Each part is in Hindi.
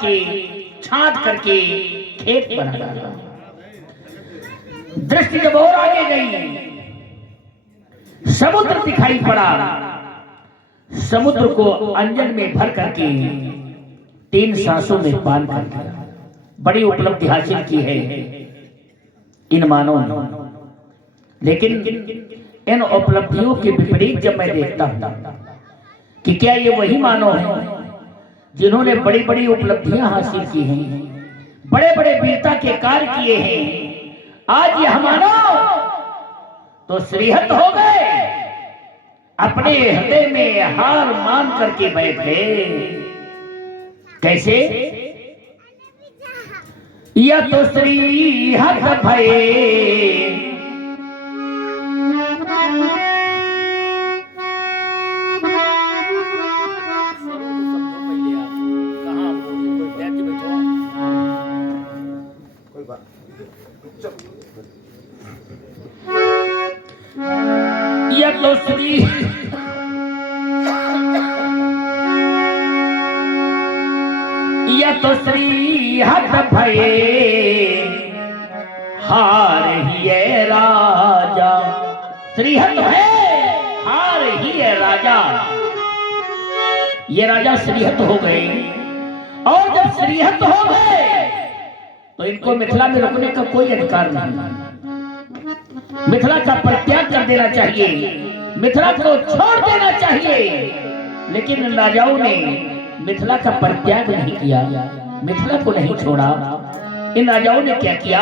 करके छांट करके खेत बना डाला। दृष्टि जब और आगे गई, समुद्र दिखाई पड़ा। समुद्र को अंजन में भर करके 3 सांसों में पान कर दिया। बड़ी उपलब्धि हासिल की है इन मानवों ने। लेकिन इन उपलब्धियों के विपरीत जब मैं देखता हूं कि क्या ये वही मानव हैं जिन्होंने बड़ी बड़ी उपलब्धियां हासिल की हैं, बड़े बड़े वीरता के कार्य किए हैं, आज यह मानव तो श्रीहत हो गए, अपने हृदय में हार मान करके बैठ गए। कैसे? या तो श्रीहत भये या तो श्रीहत भये हार ही है राजा। श्रीहत भये हार ही है राजा। ये राजा श्रीहत हो गए, और जब श्रीहत हो गए तो इनको मिथिला में रुकने का कोई अधिकार नहीं। मिथिला का परित्याग कर देना चाहिए, मिथिला को छोड़ देना चाहिए। लेकिन इन राजाओं ने मिथिला का परित्याग नहीं किया, मिथिला को नहीं छोड़ा। इन राजाओं ने क्या किया?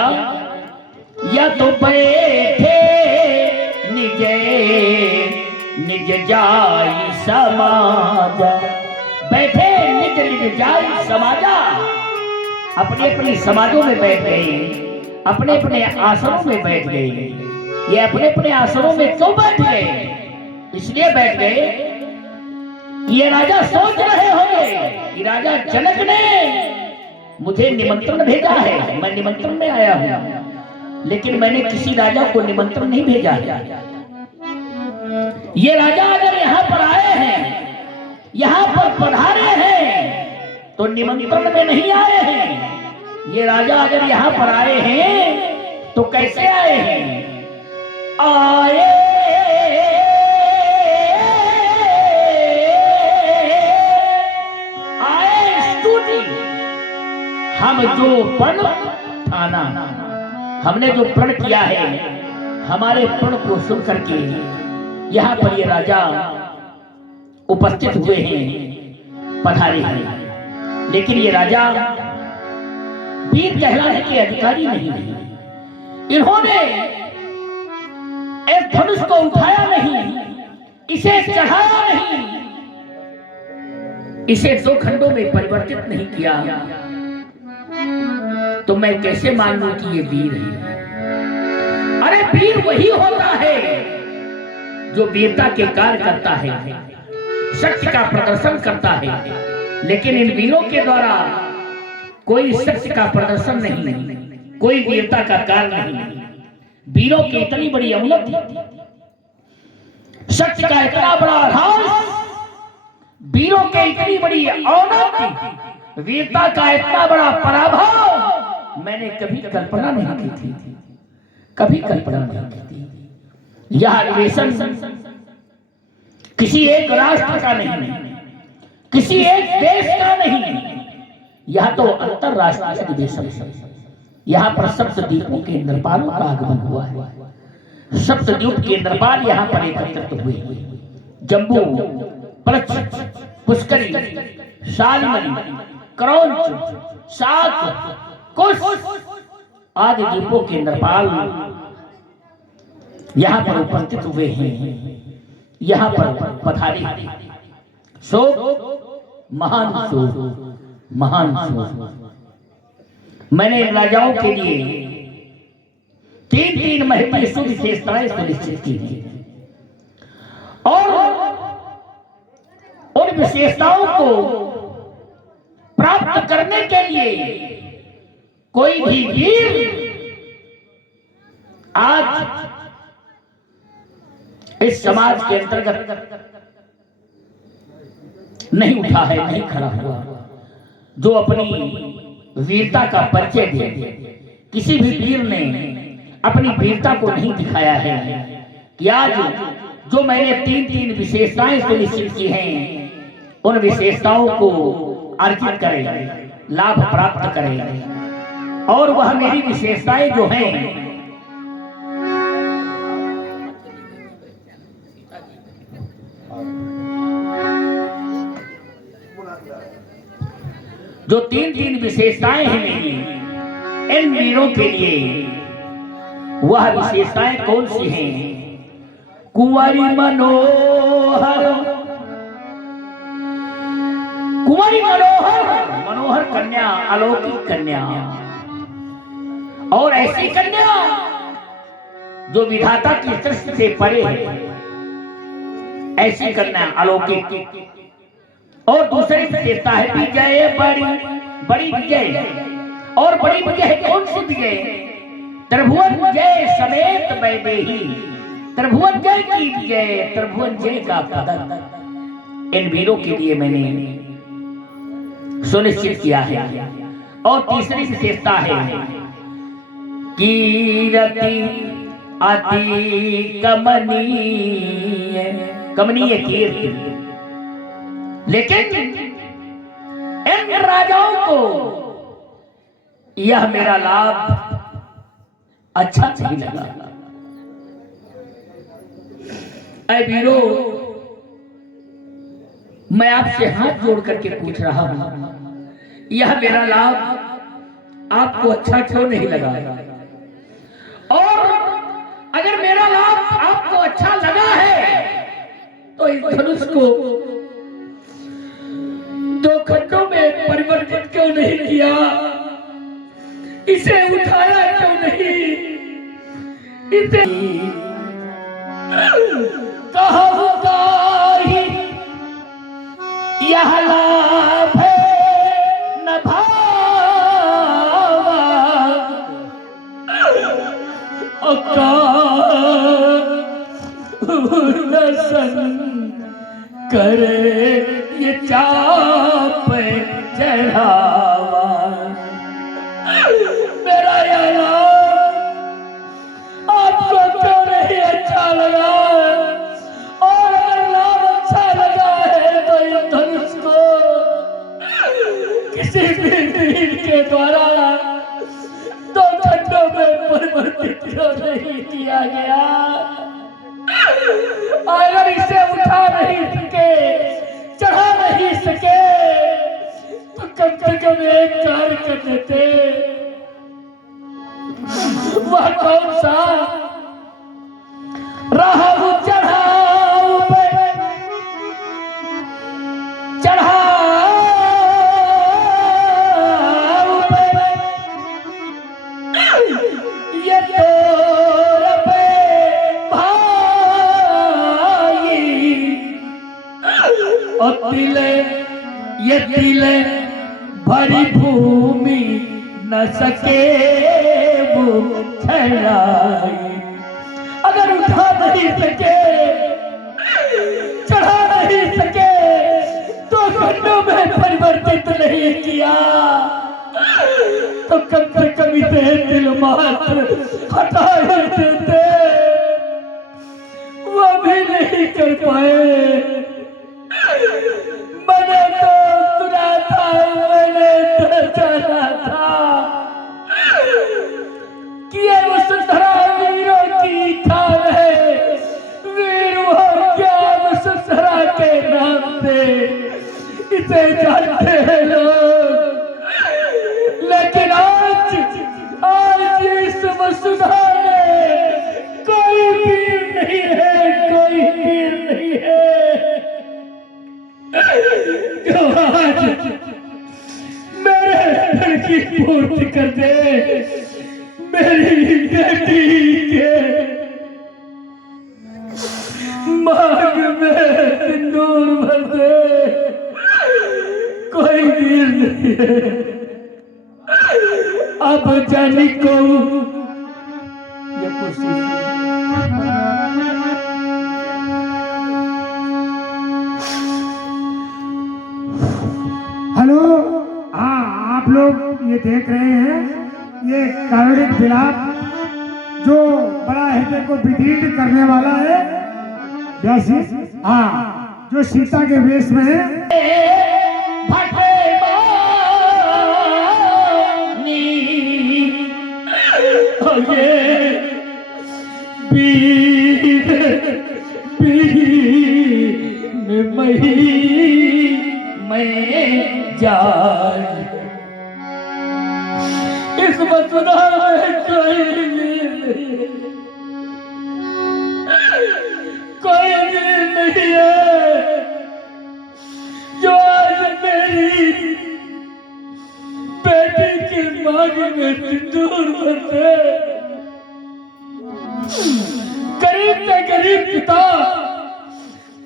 या तो बैठे निज जाई समाजा, बैठे निज जाई समाजा, अपने अपने समाजों में बैठ गए, अपने अपने आसनों में बैठ गए। ये अपने अपने आसनों में क्यों बैठ गए? इसलिए बैठ गए, ये राजा सोच रहे होंगे कि राजा जनक ने मुझे निमंत्रण भेजा है, मैं निमंत्रण में आया हूं, लेकिन मैंने किसी राजा को निमंत्रण नहीं भेजा है। ये राजा अगर यहां पर आए हैं, यहां पर पधारे हैं, तो निमंत्रण में नहीं आए हैं। ये राजा अगर यहां पर आए हैं तो कैसे आए हैं? आए स्तुति, हम जो प्रण ठाना, हमने जो प्रण किया है, हमारे प्रण को सुन करके यहाँ पर ये राजा उपस्थित हुए हैं, पधारे हैं। लेकिन ये राजा वीर कहलाने के अधिकारी नहीं है। इन्होंने एक धनुष को उठाया नहीं, इसे चढ़ाया नहीं, इसे 2 खंडों में परिवर्तित नहीं किया, तो मैं कैसे मान लूं कि ये वीर है? अरे वीर वही होता है जो वीरता के कार्य करता है, सत्य का प्रदर्शन करता है। लेकिन इन वीरों के द्वारा कोई सत्य का प्रदर्शन नहीं, कोई वीरता का कार्य नहीं। वीरों की इतनी बड़ी अवनति, सत्य का इतना बड़ा ह्रास, वीरों के इतनी बड़ी अवनति, वीरता का इतना बड़ा पराभव मैंने कभी कल्पना नहीं की थी, कभी कल्पना नहीं की थी। यह अधिवेशन किसी एक राष्ट्र का नहीं, किसी एक देश का नहीं, यह तो अंतरराष्ट्रीय अधिवेशन है। यहाँ पर सप्तद्वीपों के नृपालों का आगमन हुआ है। सप्तद्वीप के नृपाल यहाँ पर एकत्रित हुए। जम्बू, पृच्छ, पुष्करी, शाल्मली, क्रौंच, शाक, कुश आदि द्वीपों के नृपाल यहाँ पर उपस्थित हुए हैं, यहाँ पर पधारे। शोक, महान शोक, महान शोक। मैंने इन राजाओं के लिए 3 महत्वपूर्ण सुविशेषताएं सुनिश्चित की थी, और उन विशेषताओं को प्राप्त करने के लिए कोई भी वीर आज इस समाज के अंतर्गत नहीं उठा है, नहीं खड़ा हुआ। जो अपनी वीरता का परिचय दे। किसी भी वीर ने अपनी वीरता को नहीं दिखाया है कि आज जो मैंने तीन तीन विशेषताएं सुनिश्चित की हैं, उन विशेषताओं को अर्जित करें, लाभ प्राप्त करें। और वह मेरी विशेषताएं जो हैं, जो तीन तीन विशेषताएं हैं मेरी, इन वीरों के लिए वह विशेषताएं कौन सी हैं? कुंवारी मनोहर, कुंवारी मनोहर, मनोहर कन्या, अलौकिक कन्या, और ऐसी कन्या जो विधाता की दृष्टि से परे है, ऐसी कन्या अलौकिक। और दूसरी विशेषता है विजय, बड़ी विजय। और बड़ी विजय कौन सी विजय? त्रिभुवन जय समेत वैदेही, त्रिभुवन जय की विजय, त्रिभुवन जय का पदक इन वीरों के लिए मैंने सुनिश्चित किया है। और तीसरी विशेषता है कीरति अति कमनीय, कमनीय कीर्ति। लेकिन इन राजाओं को यह मेरा लाभ अच्छा नहीं लगा। ऐ वीरों, मैं आपसे हाथ जोड़ करके पूछ रहा हूं, यह मेरा लाभ आपको अच्छा क्यों नहीं लगा? और अगर मेरा लाभ आपको अच्छा लगा है तो इस धनुष को दो खंडों में परिवर्तित क्यों नहीं किया? इसे उठाया क्यों नहीं? इसे कहूँगा ही यह लाभ न भावा, करे ये चाप चढ़ावा। मेरा यह आपको क्यों नहीं अच्छा लगा? और अगर लाभ अच्छा लगा है तो इस धनुष को किसी भी वीर के द्वारा दो खंडों में परिवर्तित क्यों नहीं किया गया? अगर इसे उठा नहीं सके, चढ़ा नहीं सके, तो कम से कम एक कार्य कर देते। वह कौन सा? राहु चढ़ाऊ पे, चढ़ाऊ पे, ये तोर पे भाई, और तिले, ये तिले भरी भूमि न सके वो छड़ाई। अगर उठा नहीं सके, चढ़ा नहीं सके, तो खंडों में परिवर्तित नहीं किया, तो कम से कम इसे दिल मात्र हटा देते। वो भी नहीं कर पाए। मैंने तो सुना था, मैंने तो जाना था कि ये वसुंधरा वीरों की खान है। वीर हो क्या वसुंधरा के नाम से इसे जानते हैं लोग। लेकिन आज इस वसुंधरा में कोई वीर नहीं है, कोई वीर नहीं है जो आज मेरे घर की पूर्ति कर दे, मेरी बेटी के मांग में सिंदूर भर दे। कोई वीर नहीं है। अब जानी को ये कुर्सी हेलो, हाँ आप लोग ये देख रहे हैं, ये कारुणिक विलाप जो बड़ा हृदय को विदीर्ण करने वाला है व्यासी, हाँ, जो सीता के वेश में है। मैं जान इस मसुदा में कोई नहीं है जो आज मेरी बेटी की मांग में सिंदूर भरते। गरीब से गरीब पिता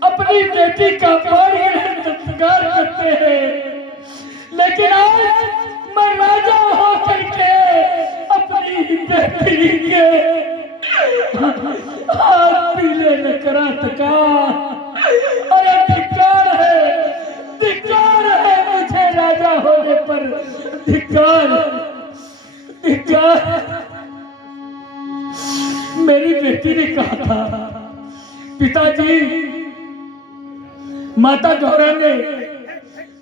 अपनी बेटी का संस्कार करते हैं, लेकिन आज मैं राजा होकर के अपनी बेटी के हाथ पीले न करा सका। अरे धिक्कार है मुझे राजा होने पर, धिक्कार धिक्कार। मेरी बेटी ने कहा था, पिताजी, माता गौरा ने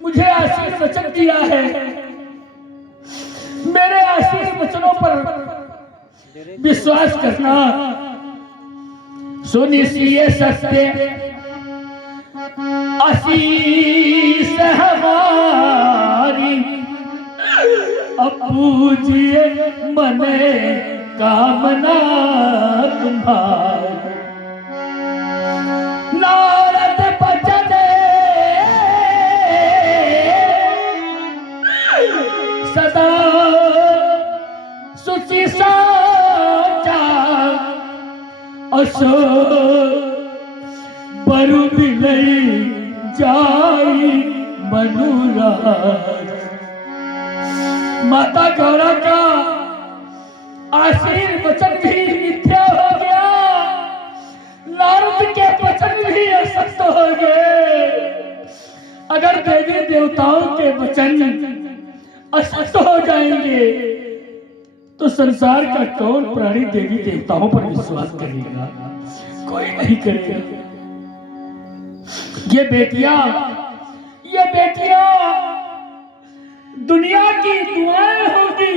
मुझे आशीष वचन दिया है, मेरे आशीष वचनों पर विश्वास करना। सुनिश्चिए सत्य आशीष हमारी, अब पूजिए मने कामना तुम्हारी। नारद बचन सदा सुचि साचा, असो बरु बिलई जाई मनुराज। माता गौरा का आशीर्वचन भी मिथ्या हो गया, नारद के वचन भी असत्य हो गए। अगर देवी देवताओं के वचन असत्य हो जाएंगे तो संसार का कौन प्राणी देवी देवताओं पर विश्वास करेगा? कोई नहीं करेगा। ये बेटियां दुनिया की दुआएं होगी,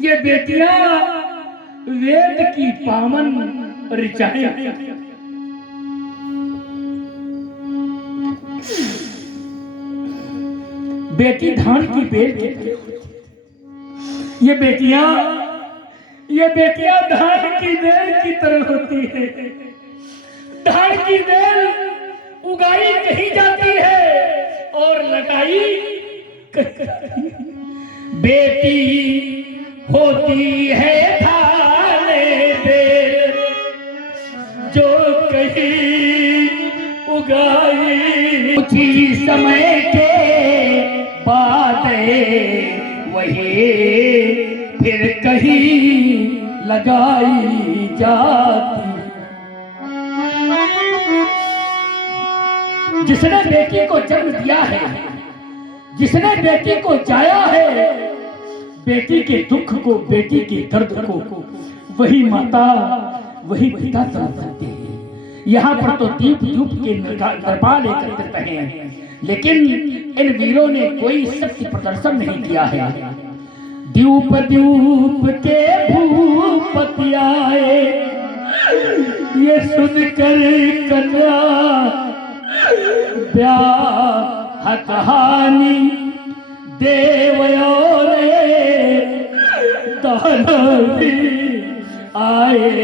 ये बेटियां वेद की पावन ऋचाएं। बेटी धान की बेल की ये बेटियां धान की बेल की तरह होती है। धान की बेल उगाई कहीं जाती है और लगाई कहीं। बेटी होती है धान बेल जो कहीं उगाई, उसी समय के बाद वही फिर कहीं लगाई जाती। जिसने बेटी को जन्म दिया है, जिसने बेटी को जाया है, बेटी के दुख को, बेटी के दर्द को वही माता, वही पिता समझ सकते हैं। यहाँ पर तो दीप के दरबार एकत्रित हैं, लेकिन इन वीरों ने कोई शक्ति प्रदर्शन नहीं किया है। द्यूप के भूपति आए, ये सुनकर कन्या ब्याह कहानी देवयोरे दानवी आए,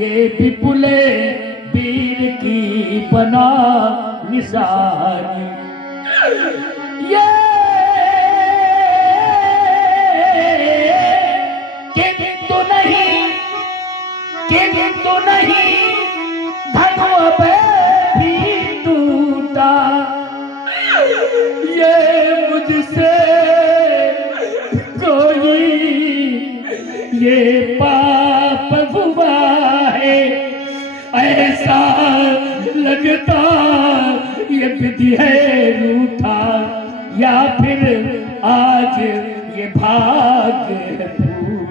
ये विपुले वीर की बना निशानी। ये किंतु नहीं धनुआ पे भी टूटा, ये मुझसे कोई ये पाप हुआ है। ऐसा लगता ये विधि है रूठा, या फिर आज भाग्य है फूल।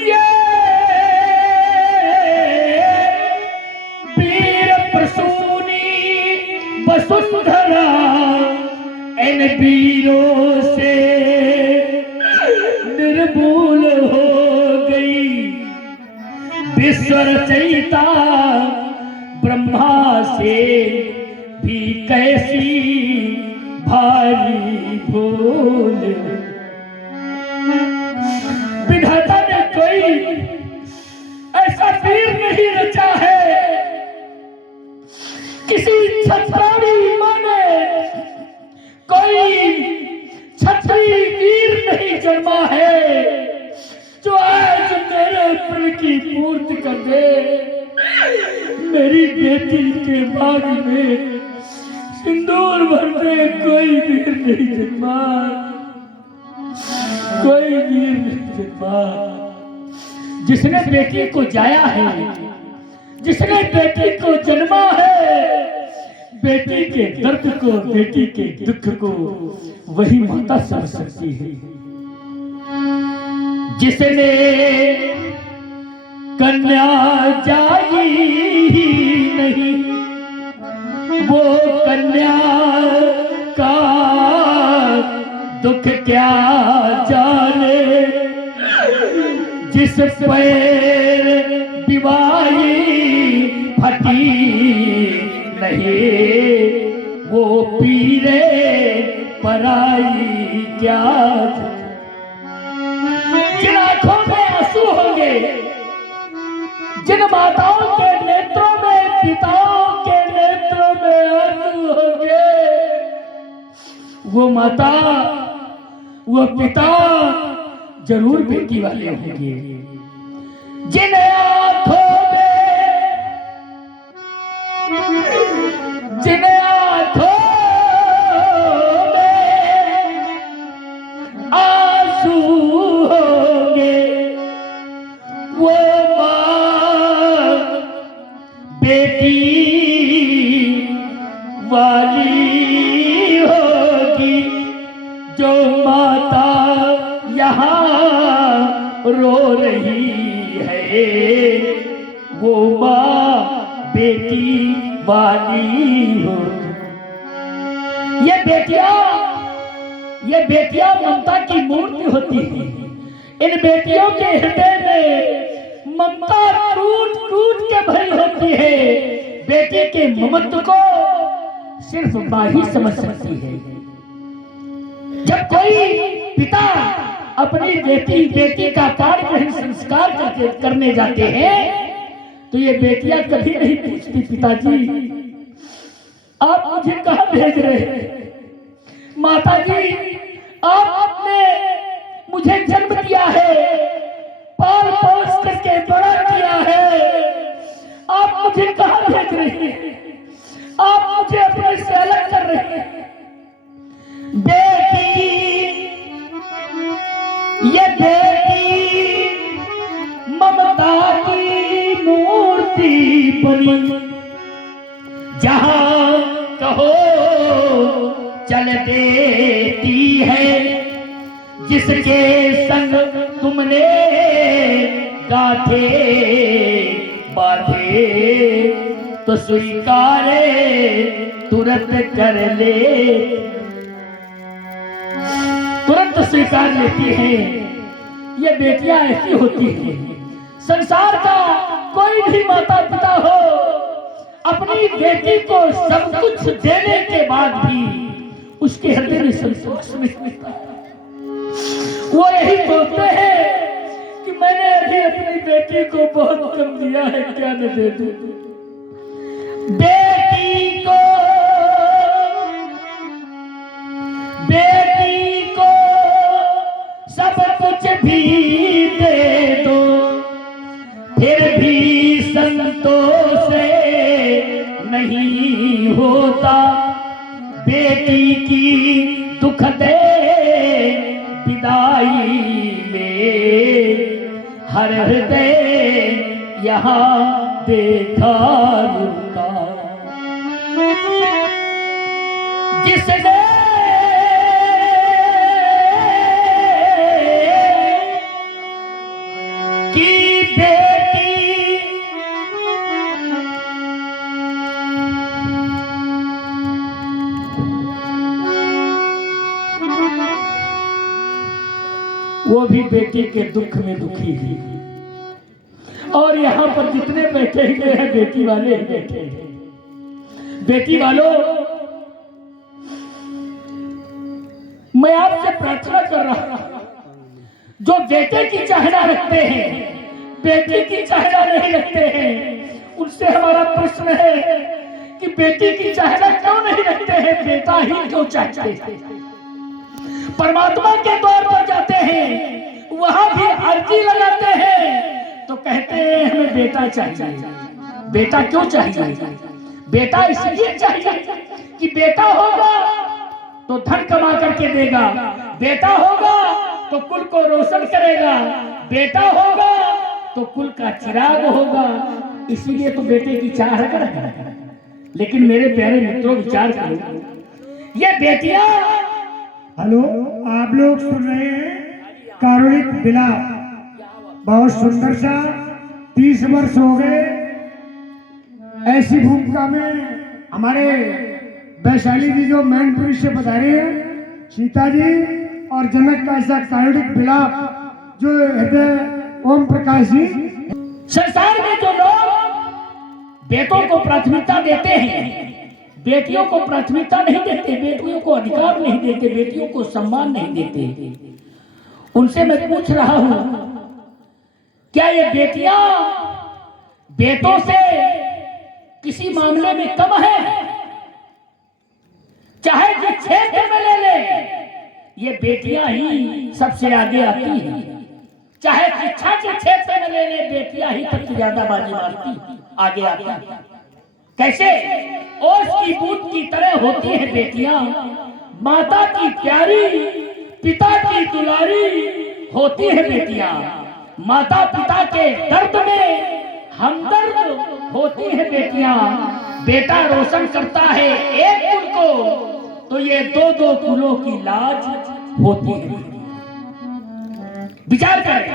ये वीर प्रसूनी वसुंधरा इन वीरों से निर्मूल हो गई। विश्व रचयिता ब्रह्मा से भी कैसी भारी भूल। विधाता ने कोई ऐसा वीर नहीं रचा है, किसी क्षत्राणी मां ने कोई क्षत्रिय वीर नहीं जन्मा है जो आज मेरे प्रण की पूर्ति कर दे। मेरी बेटी के भाग में सिंदूर भरने कोई वीर नहीं जन्मा, कोई वीर नहीं जन्मा। जिसने बेटी को जाया है, जिसने बेटी को जन्मा है, बेटी के दर्द को, बेटी के दुख को वही माता समझ सकती है। जिसने कन्या जाई नहीं, वो कन्या का दुख क्या जाने। जिस पैर दिवाई फटी नहीं, वो पीरे पराई क्या। जिन आंखों में आंसू होंगे, जिन माताओं के नेत्रों में, पिताओं के नेत्रों में आंसू होंगे, वो माता, वो पिता जरूर बेटी वाले होंगे। जिन आंखों में, जिन आंखों में आंसू होंगे, वो मां बेटी वाली होगी। जो माता यहाँ रो रही है, वो मां बेटी वाली होगी। ये बेटियां ममता की मूर्ति होती है। इन बेटियों के हृदय में ममता टूट टूट के भरी होती है। बेटे के ममत्व को सिर्फ मां ही समझ सकती है। जब कोई पिता अपनी बेटी का कार्यक्रम संस्कार करने जाते हैं, तो ये बेटियां कभी नहीं पूछती, पिताजी आप मुझे कहां भेज रहे हैं? माताजी आपने मुझे जन्म दिया है, पाल पोस करके बड़ा किया है, आप मुझे कहां भेज रहे हैं? आप मुझे अपने से अलग कर रहे हैं। बेटी, ये बेटी ममता की मूर्ति बनी। जहां कहो चल देती है, जिसके संग तुमने गाथे बाधे, तो स्वीकारे तुरंत कर ले, तुरंत स्वीकार लेती हैं। ये बेटियां ऐसी होती हैं। संसार का कोई भी माता पिता हो, अपनी बेटी को सब कुछ देने के बाद भी उसके हृदय में संतोष नहीं मिलता। वो यही बोलते हैं कि मैंने अभी अपनी बेटी को बहुत कम दिया है, क्या न दे दूं। बेटी को सब कुछ भी दे दो, फिर भी संतोष नहीं होता। बेटी की दुख दे विदाई में, हर हृदय यहाँ देखा रुका। जिसने वो भी बेटी के दुख में दुखी है। और यहाँ पर जितने बैठे हुए हैं बेटी वाले ही बैठे हैं। बेटी वालों, मैं आपसे प्रार्थना कर रहा हूं, जो बेटे की चाहना रखते हैं, बेटी की चाहना नहीं रखते हैं, उनसे हमारा प्रश्न है कि बेटी की चाहना क्यों नहीं रखते हैं, बेटा ही क्यों चाहते हैं। परमात्मा के द्वार पर जाते हैं, वहां भी अर्जी लगाते हैं तो कहते हैं हमें बेटा चाहिए। बेटा क्यों चाहिए? बेटा इसलिए चाहिए कि बेटा होगा तो धन कमा करके देगा, बेटा होगा तो कुल को रोशन करेगा, बेटा होगा तो कुल का चिराग होगा। इसीलिए तो बेटे की चाह है। लेकिन मेरे प्यारे मित्रों, विचार करो, ये बेटियां, हेलो, आप लोग सुन रहे हैं कारुणिक विलाप, बहुत सुंदर सा। 30 वर्ष हो गए ऐसी भूमिका में हमारे वैशाली जी जो मैनपुरी से पधारे हैं, सीता जी और जनक का ऐसा कारुणिक विलाप जो हृदय ओम प्रकाश जी। संसार में जो लोग बेटों को प्राथमिकता देते हैं, बेटियों को प्राथमिकता नहीं देते, बेटियों को अधिकार नहीं देते, बेटियों को सम्मान नहीं देते, उनसे मैं पूछ रहा हूं, क्या ये बेटियां बेटों से किसी मामले में कम है? चाहे जिस क्षेत्र में ले ले, ये बेटियां ही सबसे आगे आती हैं। चाहे शिक्षा के क्षेत्र में ले ले, बेटियां ही सबसे ज्यादा बाजी मारती, आगे आती हैं। कैसे? ओस की बूंद की तरह होती है बेटियां, माता की प्यारी, पिता की दुलारी होती है बेटियां। माता पिता के दर्द में हमदर्द होती है बेटियां। बेटा रोशन करता है एक कुल को तो ये दो दो कुलों की लाज होती है। विचार करें,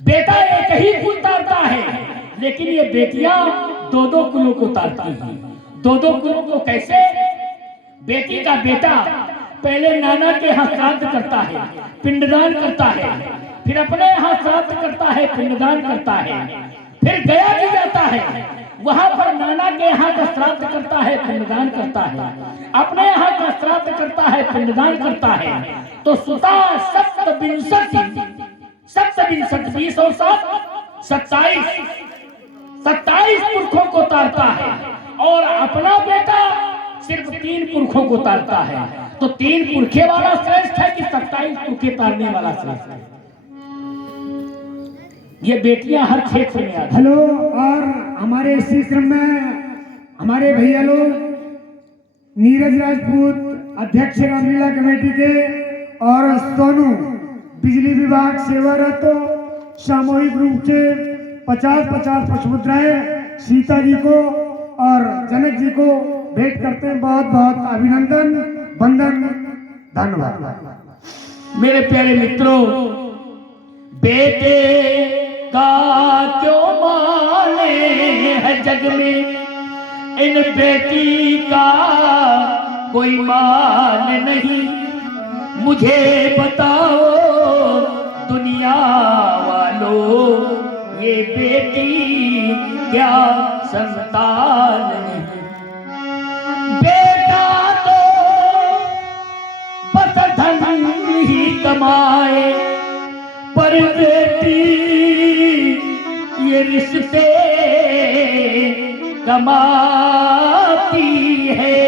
बेटा एक ही कुल तारता है, लेकिन ये बेटियां दो दो कुलों को तारती हैं। दो दो कुलों को कैसे? बेटी का बेटा पहले नाना के यहाँ श्राद्ध करता है, पिंडदान करता है, फिर अपने यहाँ श्राद्ध करता है, पिंडदान करता है, फिर गया भी जाता है, वहां पर नाना के यहाँ का श्राद्ध करता है, पिंडदान करता है, अपने यहाँ का श्राद्ध करता है, पिंडदान करता है। तो सुता 27 20 और 7 27 पुरखों को तारता है, और अपना बेटा सिर्फ 3 पुरखों को तारता है। तो 3 पुरखे वाला श्रेष्ठ है कि 27 पुरखे तारने वाला श्रेष्ठ है? ये बेटियां हर क्षेत्र में आती। हेलो, और हमारे इसी क्रम में हमारे भैया लोग नीरज राजपूत अध्यक्ष रामलीला कमेटी के, और सोनू बिजली विभाग सेवारत, सामूहिक रूप से 50-50 पुष्पमुद्राएं सीता जी को और जनक जी को भेंट करते हैं। बहुत बहुत अभिनंदन, वंदन, धन्यवाद। मेरे प्यारे मित्रों, बेटे का क्यों माने है जग में, इन बेटी का कोई मान नहीं। मुझे बताओ दुनिया वालों, ये बेटी क्या संतान नहीं? बेटा तो बस धन ही कमाए, पर बेटी ये रिश्ते कमाती है।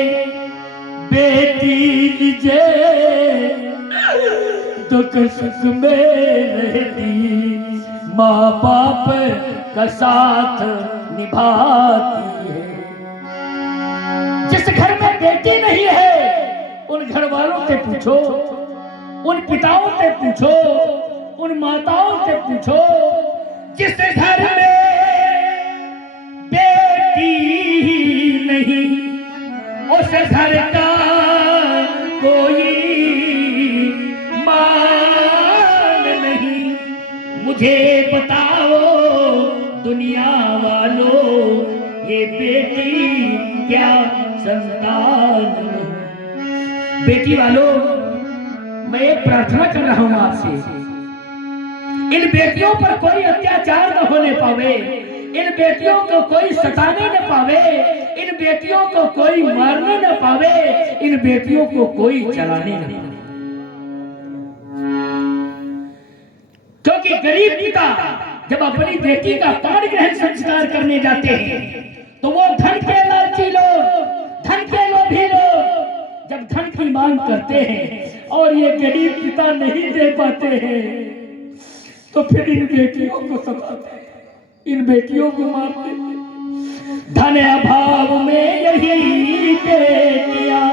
बेटी निजे दुख सुख में रहती, माँ बाप का साथ निभाती है। जिस घर में बेटी नहीं है, उन घर वालों से पूछो, उन पिताओं से पूछो, उन माताओं से पूछो। जिस घर में बेटी नहीं, उस घर का कोई मान नहीं। मुझे बताओ दुनिया वालों, ये बेटी क्या संतान नहीं? बेटी वालों, मैं एक प्रार्थना कर रहा हूं आपसे, इन बेटियों पर कोई अत्याचार न होने पावे, इन बेटियों को कोई सताने न पावे, इन बेटियों को कोई मारने न पावे, इन बेटियों को कोई चलाने न पावे। क्योंकि गरीब पिता जब अपनी बेटी का पाण ग्रहण संस्कार करने जाते हैं तो वो धन के लालची लोग, धन के लोभी लोग जब धन की मांग करते हैं और ये गरीब पिता नहीं दे पाते हैं तो फिर इन बेटियों को सताते हैं, इन बेटियों को मारते हैं। धन अभाव में यही बेटियां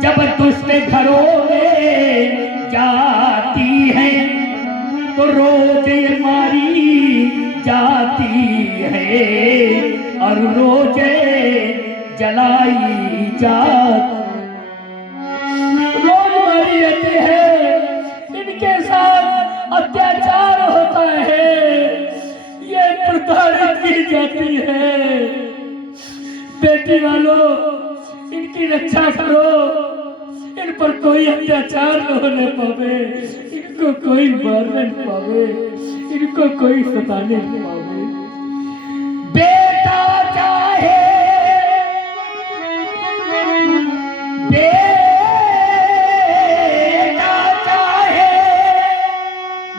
जब दुष्ट घरों में जाती हैं तो रोज मारी जाती है और रोज जलाई जाती, रोज मारी जाती है, इनके साथ अत्याचार होता है, ये प्रताड़ित की जाती है। बेटी वालों इनकी रक्षा करो, इन पर कोई अत्याचार न होने पावे, इनको कोई मारने न पावे, इनको कोई सताने न पावे। बेटा चाहे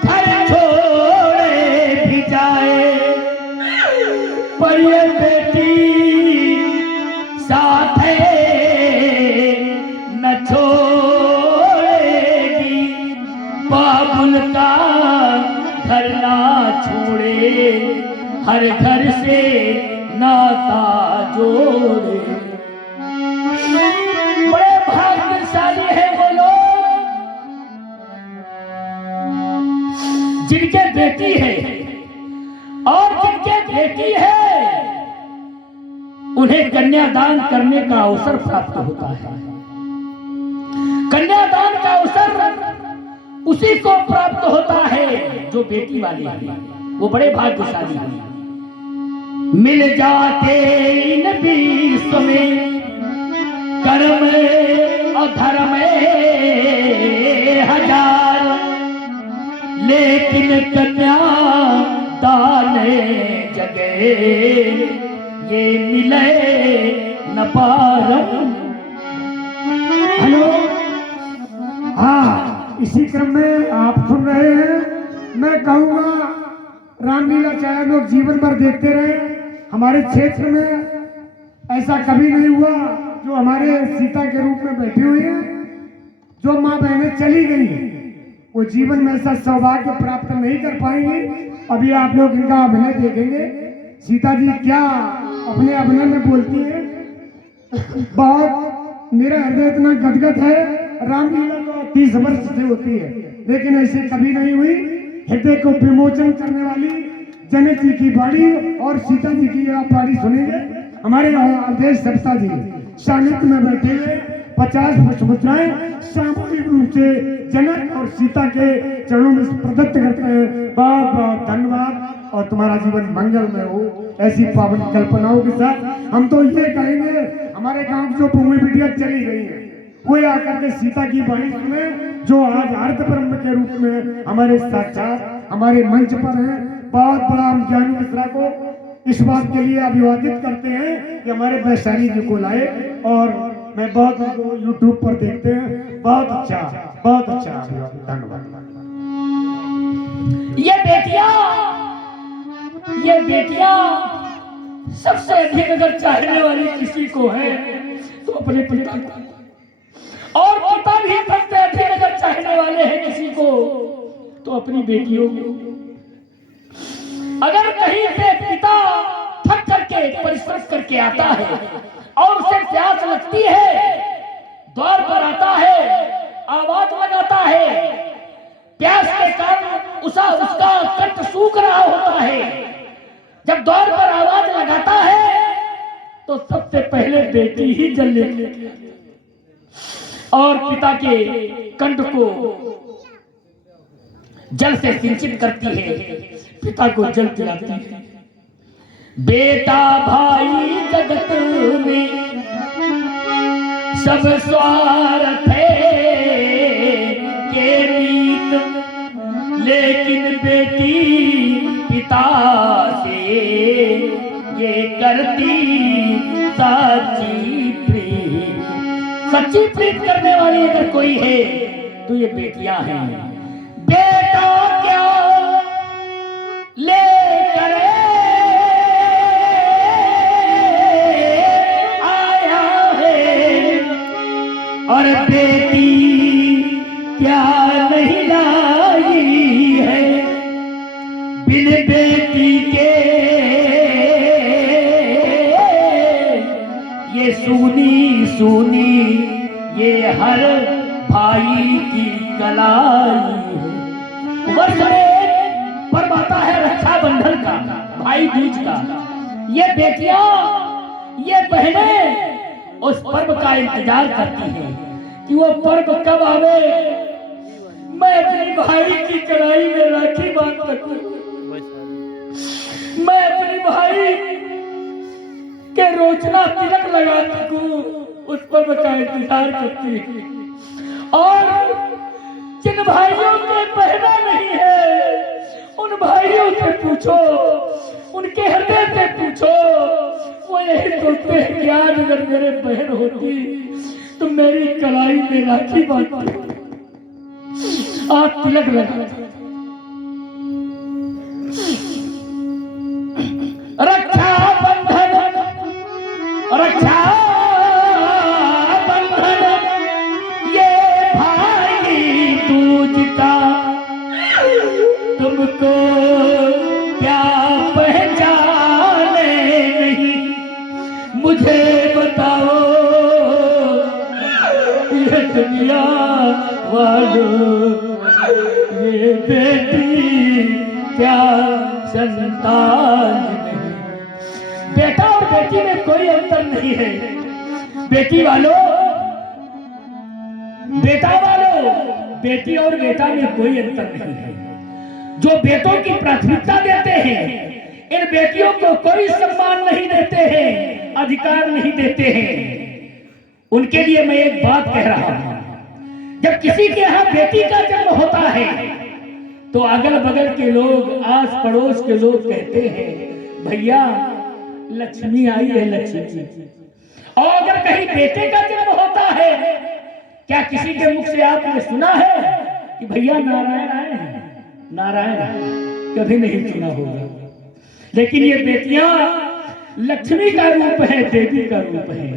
घर छोड़े भी जाए पर ये बेटी साथ न छोड़ेगी, बाबुल का घर ना छोड़े, हर घर से नाता जोड़े। बड़े भाग्यशाली है वो लोग जिनके बेटी है और जिनके बेटी है उन्हें कन्यादान करने का अवसर प्राप्त होता है। कन्यादान का अवसर उसी को प्राप्त होता है जो बेटी वाली है, वो बड़े भाग्यशाली है। मिल जाते इन विश्व में कर्म अधर्म हजार, लेकिन कन्या दान जगे ये मिले न पारम। हेलो, हाँ, इसी क्रम में आप सुन रहे हैं। मैं कहूँगा रामलीला चाहे लोग जीवन भर देखते रहे, हमारे क्षेत्र में ऐसा कभी नहीं हुआ जो हमारे सीता के रूप में बैठी हुई है, जो माँ बहनें चली गई हैं वो जीवन में ऐसा सौभाग्य प्राप्त नहीं कर पाएंगी। अभी आप लोग इनका अभिनय देखेंगे, सीता जी क्या अपने अभिनय में बोलती है। बहुत मेरा हृदय इतना गदगद है। रामलीला तो 30 वर्ष से होती है लेकिन ऐसे कभी नहीं हुई। हृदय को विमोचन करने वाली जनक जी की बाड़ी और सीता जी की आप बाड़ी सुनेंगे। हमारे अवधेश सप्ता जी सानिध्य में बैठे हुए 50 पुष्पमुद्राएं सामूहिक रूप से जनक और सीता के चरणों में प्रदत्त करते हैं। बहुत बहुत धन्यवाद और तुम्हारा जीवन मंगलमय हो ऐसी पावन कल्पनाओं के साथ। हम तो ये कहेंगे हमारे गांव की जो भूमि बिटिया चली गई है वो आकर के सीता की बाणी सुने, जो आज अर्थ ब्रह्म के रूप में हमारे साक्षात हमारे मंच पर हैं। बहुत बड़ा हम ज्ञानी मिश्रा को इस बात के लिए अभिवादित करते हैं कि हमारे वैशाली जी को लाए और मैं बहुत यूट्यूब पर देखते हैं। बहुत अच्छा धन्यवाद। ये बेटियां सबसे अधिक अगर चाहने वाली किसी को है तो अपने पिता को, और पिता भी सबसे अधिक अगर चाहने वाले हैं किसी को तो अपनी बेटियों को। अगर कहीं से पिता थक करके परिश्रम करके आता है और उसे प्यास लगती है, द्वार पर आता है, आवाज लगाता है, प्यास के कारण उसका कंठ सूख रहा होता है, जब द्वार पर आवाज लगाता है तो सबसे पहले बेटी ही जल लेती है और पिता के कंठ को जल से सिंचित करती है, पिता को जल पिलाती है। बेटा भाई जगत में सब स्वार्थ है, सच्ची प्रीत करने वाली अगर कोई है तो ये बेटियां हैं। बेटा क्या लेकर आया है और बेटी क्या नहीं लाई है। बिन बेटी के ये सूनी सूनी ये हर भाई की कलाई है। वर्ष में पर्व आता है रक्षाबंधन का, भाई दूज का। ये बेटियां, ये बहनें उस पर्व का इंतजार करती हैं कि वो पर्व कब आवे, मैं अपने भाई की कलाई में राखी बांध सकूं, मैं अपने भाई के रोचना तिलक लगा सकूं। उस पर्व का इंतजार करती है। और जिन भाइयों के पहना नहीं है उन भाइयों से पूछो, उनके हृदय से पूछो, वो यही सोचते हैं कि आज अगर मेरे बहन होती तो मेरी कलाई में राखी बांधती, आज तिलक लगा। रक्षा बंधन, रक्षा बंधन ये भाई दूज का, तुमको क्या पहचाने नहीं, मुझे बताओ ये दुनिया वालों, ये बेटी क्या संतान नहीं। बेटा और बेटी में कोई अंतर नहीं है। बेटी वालों, बेटा वालों, बेटी और बेटा में कोई अंतर नहीं है। जो बेटों की प्राथमिकता देते हैं, इन बेटियों को कोई सम्मान नहीं देते हैं, अधिकार नहीं देते हैं। उनके लिए मैं एक बात कह रहा हूं, जब किसी के यहाँ बेटी का जन्म होता है तो अगल बगल के लोग, आस पड़ोस के लोग कहते हैं भैया लक्ष्मी आई है, लक्ष्मी। और अगर कहीं बेटे का जन्म होता है, क्या किसी के मुख से आपने सुना है कि भैया नारायण आए हैं? नारायण कभी नहीं सुना होगा। लेकिन ये बेटियां लक्ष्मी का रूप है, देवी का रूप है।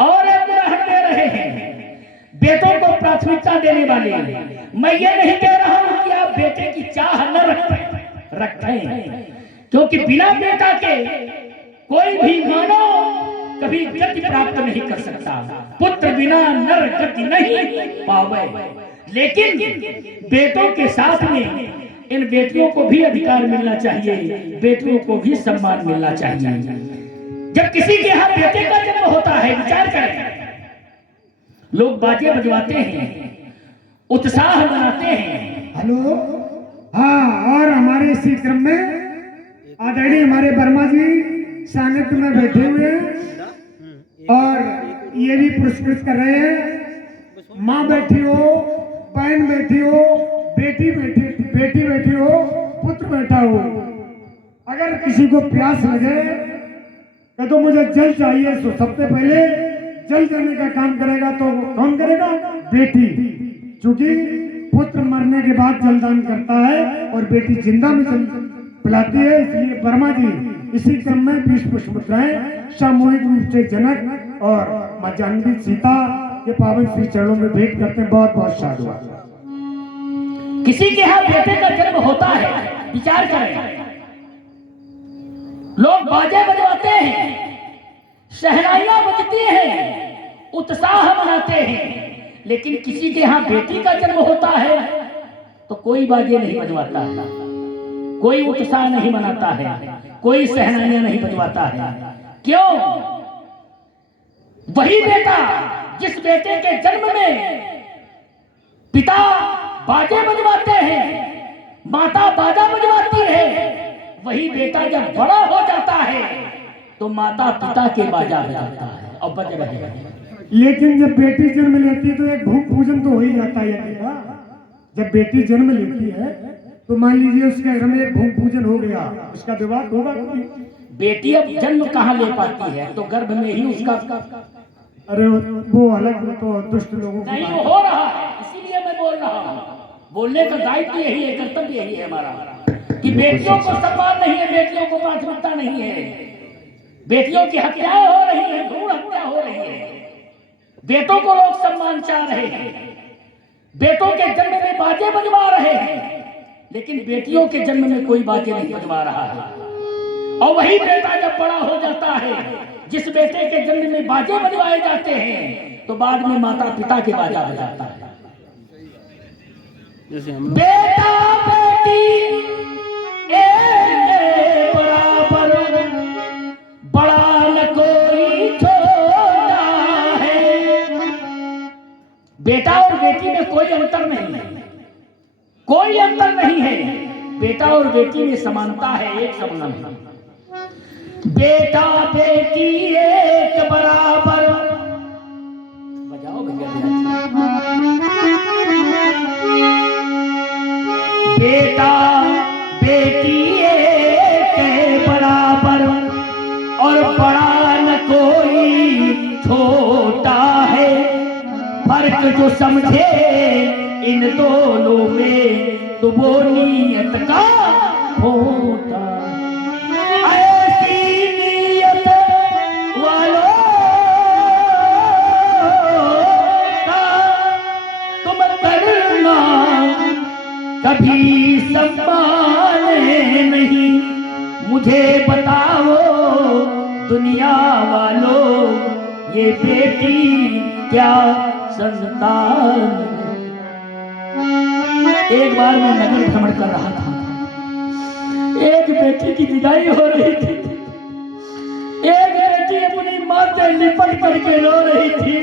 और एक उदाहरण दे रहे हैं बेटों को प्राथमिकता देने वाले। मैं ये नहीं कह रहा हूं कि आप बेटे की चाह न रखें, क्योंकि बिना बेटा के कोई भी मानव कभी गति प्राप्त नहीं कर सकता। पुत्र बिना नर गति नहीं पावे। लेकिन बेटों के साथ में इन बेटियों को भी अधिकार मिलना चाहिए, बेटियों को भी सम्मान मिलना चाहिए। जब किसी के यहाँ बेटे का जन्म होता है, विचार करें, लोग बाजे बजवाते हैं, उत्साह मनाते हैं। हेलो, हाँ, और हमारे इसी क्रम में आदरणीय हमारे वर्मा जी सानिध्य में बैठे हुए हैं और ये भी पुरस्कृत कर रहे हैं। माँ बैठी हो, बहन बैठी हो, बेटी बैठी हो, पुत्र बैठा हो। अगर किसी को प्यास लगे तो मुझे जल चाहिए, तो सबसे पहले जल देने का काम करेगा तो कौन करेगा? बेटी। क्योंकि पुत्र मरने के बाद जलदान करता है और बेटी जिंदा में जल पिलाती है। इसलिए वर्मा जी इसी क्रम में 20 पुष्प मुद्राएं सामूहिक रूप से जनक और मां जानवी सीता के पावन श्री चरणों में भेंट करते हैं। बहुत बहुत साधुवाद। किसी के यहाँ बेटे का जन्म होता है, विचार करें, लोग बाजे बजवाते हैं, शहनाइयां बजती हैं, उत्साह मनाते हैं। लेकिन किसी के यहाँ बेटी का जन्म होता है तो कोई बाजे नहीं बजवाता है, कोई उत्साह नहीं मनाता है, कोई शहनाइयां नहीं बजवाता है। क्यों? वही बेटा जिस बेटे के जन्म में पिता बाजे बजवाते हैं, माता बाजा बजवाती है, वही बेटा जब बड़ा हो जाता है तो माता पिता के बाजा बजाता है और बज रहे हैं। लेकिन जब बेटी जन्म लेती है तो एक भूमि पूजन तो हो ही जाता है। जब बेटी जन्म लेती है तो मान लीजिए उसके घर में एक भूमि पूजन हो गया, उसका विवाह होगा। बेटी अब जन्म कहाँ ले पाती है? तो गर्भ में ही उसका अरे वो अलग, वो तो दुष्ट लोगों की नहीं, बात वो हो रहा है, इसीलिए मैं बोल रहा हूँ। बोलने का दायित्व यही है, कर्तव्य यही है हमारा, कि बेटियों को सम्मान नहीं है, बेटियों को प्राथमिकता नहीं है, बेटियों की हत्याएं हो रही हैं, भ्रूण हत्या हो रही है, बेटों को लोग सम्मान चाह रहे हैं, बेटों के जन्म में बाजे बजवा रहे हैं, लेकिन बेटियों के जन्म में कोई बाजे नहीं बजवा रहा है। और वही बेटा जब बड़ा हो जाता है, जिस बेटे के जन्म में बाजे बजवाए जाते हैं, तो बाद में माता पिता के बाजा बजाता है। बेटा बेटी एक बराबर, बड़ा न कोई छोटा है। बेटा और बेटी में कोई अंतर नहीं है, कोई अंतर नहीं है। बेटा और बेटी में समानता है, एक समान है। बेटा बेटी एक बराबर, बजाओ भैया। बेटा बेटी एक बराबर और बड़ा न कोई छोटा है। फर्क जो समझे इन दोनों में, तो वो नियत का होता। ऐसी नियत वालों का तुम करना कभी सम्मान नहीं। मुझे बताओ दुनिया वालों, ये बेटी क्या संतान। एक बार मैं नगर भ्रमण कर रहा था, एक बेटी की विदाई हो रही थी। एक बेटी अपनी मां से लिपट करके रो रही थी,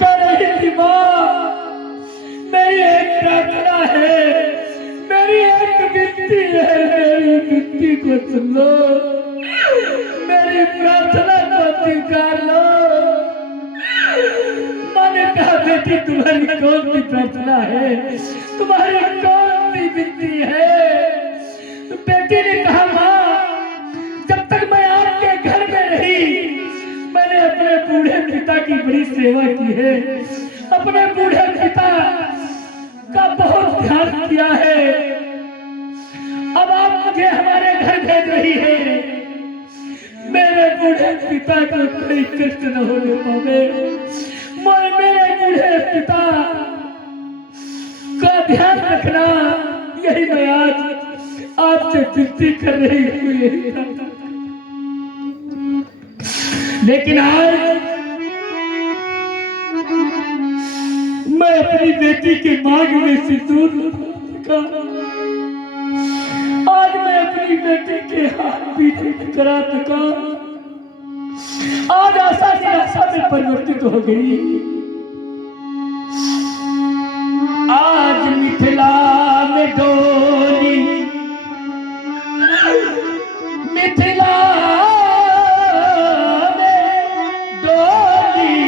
कह रही थी, मां मेरी एक प्रार्थना है, मेरी एक विनती है, मेरी विनती को सुन लो, मेरी प्रार्थना को स्वीकार लो। मैंने कहा, बेटी तुम्हारी कौन सी प्रार्थना है, तुम्हारी कौन सी विनती है? तो बेटी ने कहा, मां जब तक मैं आपके घर में रही, मैंने अपने बूढ़े पिता की बड़ी सेवा की है, अपने बूढ़े पिता का बहुत ध्यान किया है। अब आप मुझे हमारे घर भेज रही है, मेरे बूढ़े पिता को कोई कष्ट न होने पावे, मेरे बूढ़े पिता का ध्यान रखना, यही मैं आज आपसे विनती कर रही हूँ। लेकिन आज मैं अपनी बेटी के मांग में सिंदूर का, आज मैं अपनी बेटी के हाथ पीछे करा सका, आज आशा निराशा में परिवर्तित हो गई। आज मिथिला में डोली, मिथिला में डोली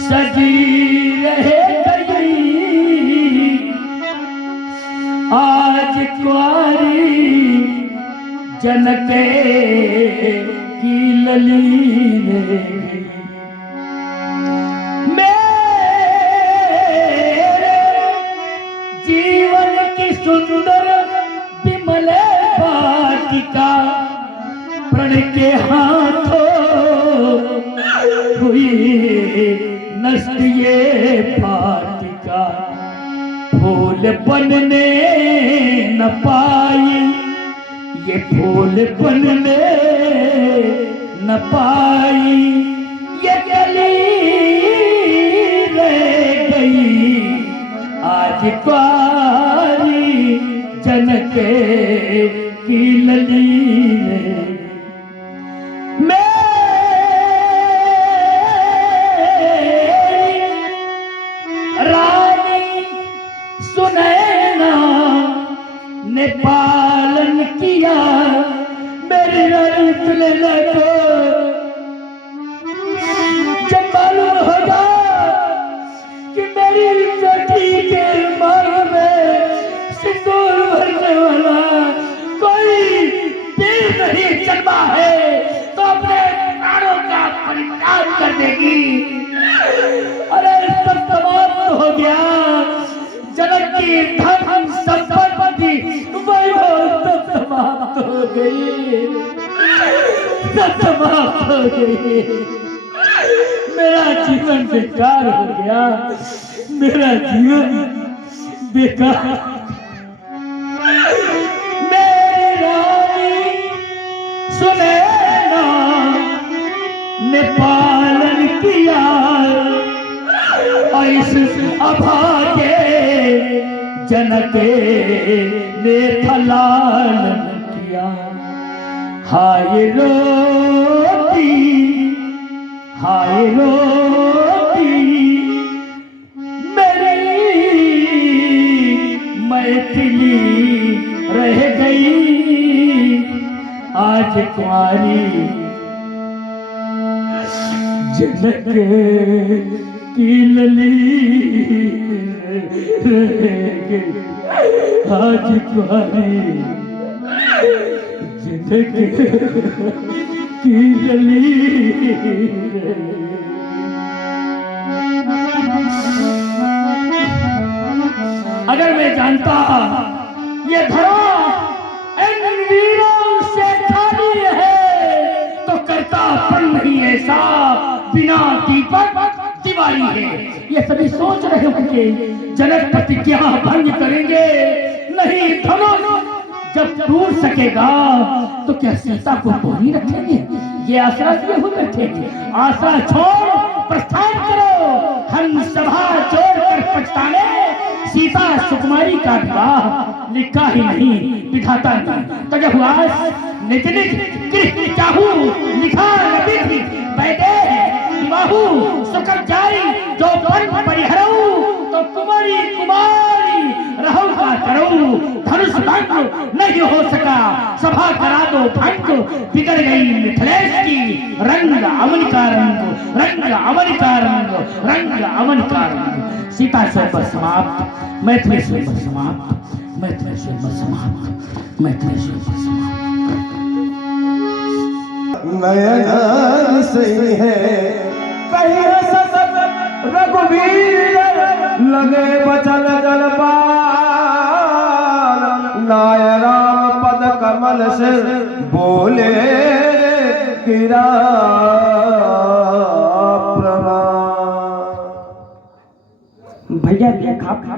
सजी रहे गई। आज कुंवारी जनक की लली रे, मेरे जीवन की सुंदर विमल वाटिका, प्रण के हाथों हुई नष्ट ये वाटिका। फूल बनने न पाई, ये फूल बनने न पाई, ये कली रह गई। आज कुंवारी जनक की लली रे, रानी सुनैना ने पालन किया मेरी रतले लगो। जब मालूम होगा कि मेरी बेटी के मांग में सिंदूर भरने वाला कोई पीर नहीं जन्मा है, तो अपने प्राणों का देगी। अरे सब समाप्त हो गया, जनक की धन संपत्ति वैभव सब समाप्त हो गई, सब समाप्त हो गई। मेरा जीवन बेकार हो गया, मेरा जीवन बेकार। मेरी रानी सुनैना ने पालन किया, इस अभागे जनक ने फलालन किया। हाय रोती, हाय रोती मेरी मैथिली रह गई, आज कुंवारी जनक की लली रह गई, आज कुंवारी जनक की लली रह गई। अगर मैं जानता ये धरा इन वीरों से खाली है, तो करता पण नहीं ऐसा, बिना दीपक दिवाली है। ये सभी सोच रहे होंगे जनक प्रतिज्ञा भंग करेंगे, नहीं धनुष जब टूट सकेगा तो क्या सीता को वहीं रखेंगे? ये आशा किए हुए बैठेंगे। आशा छोड़ प्रस्थान करो, हम सभा छोड़कर पछताने। सीता सुकुमारी का विवाह लिखा ही नहीं, विधाता ने तजहुआस निज निज कृष्ण चाहू लिखा नबी बैदे विवाहु सुकट जारी जो पर परिहरऊ, तो कुमारी कुमारी रहू का करूं। धनुष भंग नहीं हो सका, सभा करा दो भंग, बिगड़ गई मिथिलेश की रंग अमन का रंग, रंग अमन का रंग, रंग अमन का रंग। सीता स्वयंवर समाप्त, मैथिली स्वयंवर समाप्त, मैथिली स्वयंवर समाप्त, मैथिली स्वयंवर समाप्त। नयन सही है कहीं रघुवीर लगे बचन जलपाल, नाय राम पद कमल से बोले गिरा प्रणाम। भैया खा खा